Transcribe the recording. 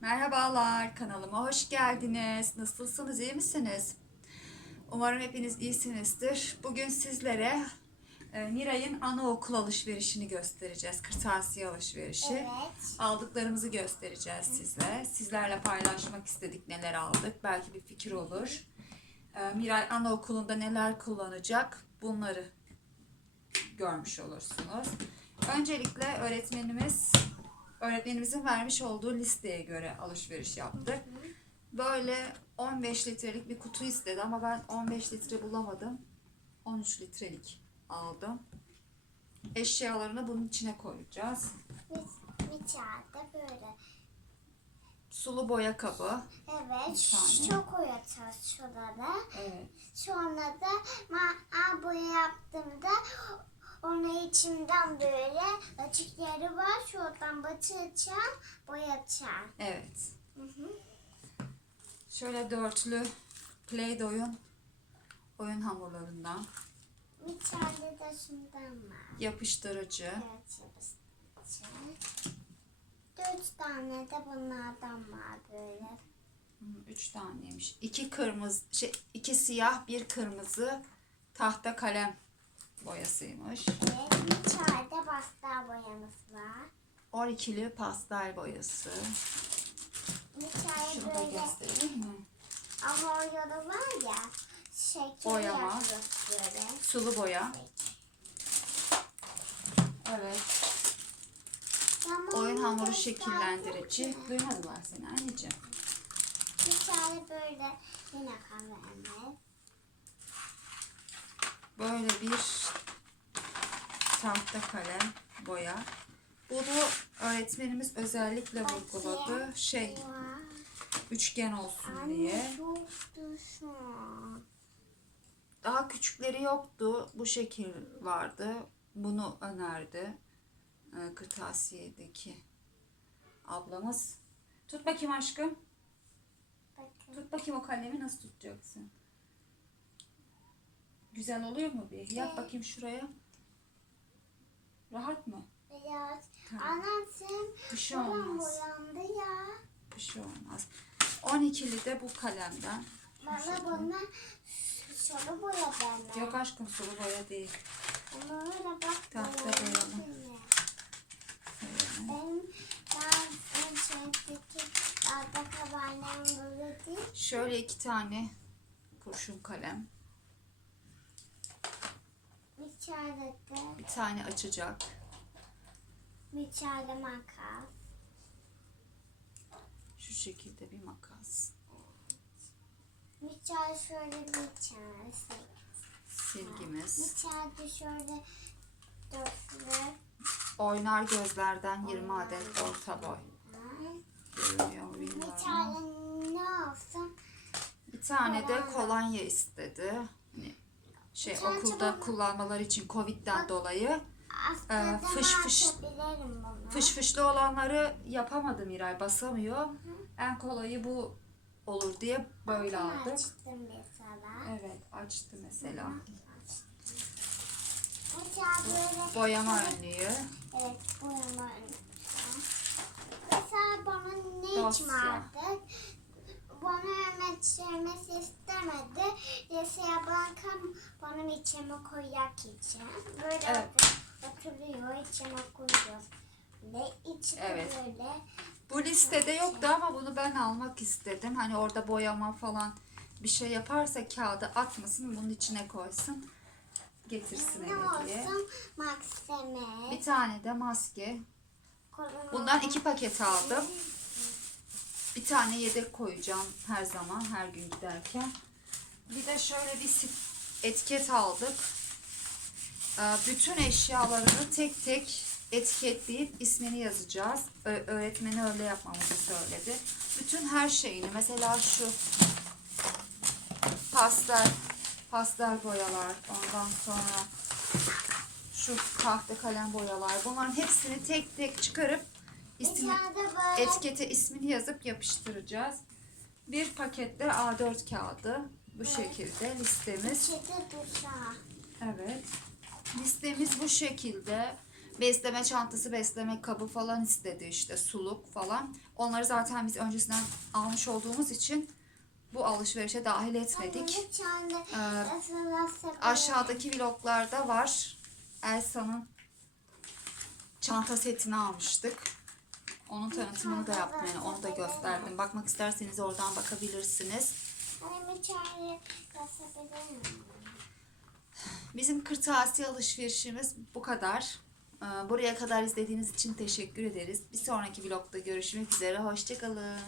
Merhabalar, kanalıma hoş geldiniz. Nasılsınız, iyi misiniz? Umarım hepiniz iyisinizdir. Bugün sizlere e, Miray'ın anaokul alışverişini göstereceğiz. Kırtasiye alışverişi. Evet. Aldıklarımızı göstereceğiz size. Sizlerle paylaşmak istedik neler aldık. Belki bir fikir olur. E, Miray anaokulunda neler kullanacak bunları görmüş olursunuz. Öncelikle öğretmenimiz öğretmenimizin vermiş olduğu listeye göre alışveriş yaptık. Böyle 15 litrelik bir kutu istedi ama ben 15 litre bulamadım. 13 litrelik aldım. Eşyalarını bunun içine koyacağız. İçeride böyle. Sulu boya kabı. Evet. Bir. Çok koyacağız şurada. Evet. Sonra da ben boya yaptığımda onun içinden böyle açık yeri var. Şuradan batıracağım, boyayacağım. Evet. Hı hı. Şöyle dörtlü Play-Doh'un oyun hamurlarından İçeride de şundan var. yapıştırıcı. Evet, yapıştıracağım. Dört tane de bunlardan var böyle. Üç taneymiş. İki kırmızı, şey, iki siyah, bir kırmızı tahta kalem boyasıymış. Evet, içeride pastel boyamız var. 12'li pastel boyası. Şunu da böyle göstereyim mi? ama o yolu var ya şekil Boyama. Sulu boya. Evet. Tamam, Oyun hamuru şekillendirici. Duymadılar seni anneciğim. İçeride böyle yine kahvemiz. Böyle bir tahta kalem boya. Bunu öğretmenimiz özellikle vurguladı. Şey, üçgen olsun diye. Daha küçükleri yoktu. Bu şekil vardı. Bunu önerdi. Ee, Kırtasiye'deki ablamız. Tut bakayım aşkım. Bakın. Tut bakayım o kalemi nasıl tutacaksın? Güzel oluyor mu bir? Yap bakayım şuraya. Rahat mı? Biraz. Tamam. Anam sen Bir şey olmaz. ya. Bir şey olmaz. 12'li de bu kalemden. Bana bana sarı boya bana. Yok aşkım sulu boya değil. Ama öyle bak. Tahta boyama. Benim ben en şeydeki tahta kabarlarım böyle değil. Şöyle iki tane kurşun kalem. Bir tane açacak. içeride makas. Şu şekilde bir makas. İçeride şöyle bir içerisi. Silgimiz. İçeride şöyle dörtlü. Oynar gözlerden 20 adet orta boy. Görünüyor bilmiyorum. İçeride ne olsun? Bir tane de kolonya istedi. Hani şey İçeride okulda bana- kullanmaları için Covid'den dolayı Aslında Ee, fış fış- fış fışlı olanları yapamadı Miray basamıyor. En kolayı bu olur diye böyle Bakın aldık. Açtım mesela. Evet açtı mesela. İçeride böyle Boyama önlüğü. Evet, boyama önlüğü. Mesela bana ne Dosya. içmerdi? Bana hemen içirmesi istemedi. Yesaya bankam bana içime koyak için. Böyle Evet. otur- oturuyor, içime koyuyor. Ve içi de Evet. böyle. Bu listede yoktu ama bunu ben almak istedim. Hani orada boyama falan bir şey yaparsa kağıdı atmasın bunun içine koysun. Getirsin Ne eve diye. olsun? Maksime. Bir tane de maske. Bundan iki paket aldım. Bir tane yedek koyacağım her zaman, her gün giderken. Bir de şöyle bir etiket aldık. Ee, Bütün eşyalarını tek tek etiketleyip ismini yazacağız. Ö- öğretmeni öyle yapmamızı söyledi. Bütün her şeyini, mesela şu pastel, pastel boyalar, ondan sonra şu tahta kalem boyalar. Bunların hepsini tek tek çıkarıp ismi, İçeride böyle etikete ismini yazıp yapıştıracağız. Bir pakette A4 kağıdı. Bu şekilde listemiz. Evet. Listemiz bu şekilde. besleme çantası, besleme kabı falan istedi işte suluk falan. Onları zaten biz öncesinden almış olduğumuz için bu alışverişe dahil etmedik. Ee, Aşağıdaki vloglarda var. Elsa'nın çanta setini almıştık. Onun tanıtımını da yaptım yani onu da gösterdim. Bakmak isterseniz oradan bakabilirsiniz. Bizim kırtasiye alışverişimiz bu kadar. Ee, Buraya kadar izlediğiniz için teşekkür ederiz. Bir sonraki vlogda görüşmek üzere. Hoşçakalın.